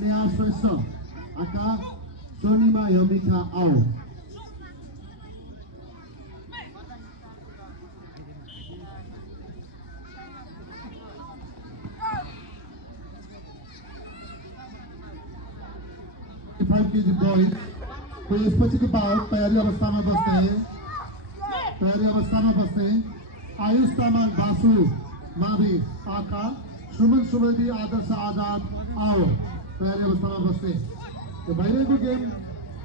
Neha Shrestha, Aka, Sonima Yomika out. Five kg boys. तो यसपछि को बाद तयारी अवस्थामा बस्ने आयुष तामाङ बासु मावि आका सुमन सुवेदी आदर्श आजाद आओ तयारी अवस्थामा बस्ने यो भइरहेको गेम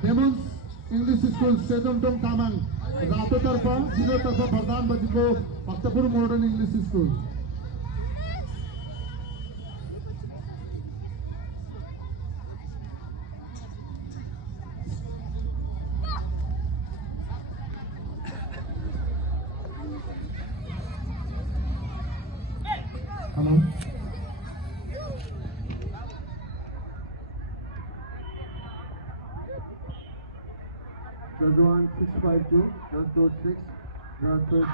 डेमोन्स इंग्लिश स्कूल सेदमटोङ तामाङ रातोतर्फ जिल्लातर्फ वरदान बजीको Bhaktapur modern English school Hello. Just 652, just 6, just 6,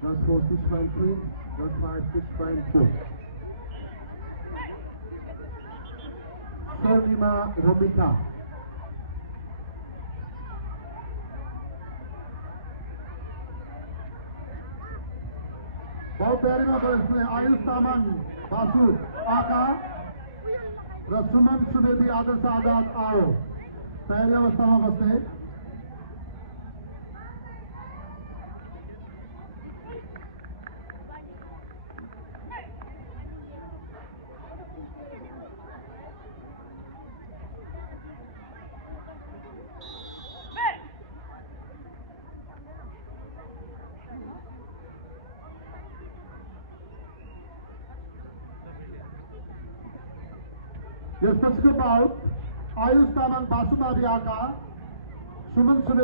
just 653, just 654. Sonima Yomika. बहुत तयारी में इसमें आयुष तामाङ बासु आका र सुमन सुवेदी आदर्श आजाद आओ तयारी अवस्था में बस्ने यसपछिको बाउट आयुष तामाङ बासु मावि आका सुमन सुवेदी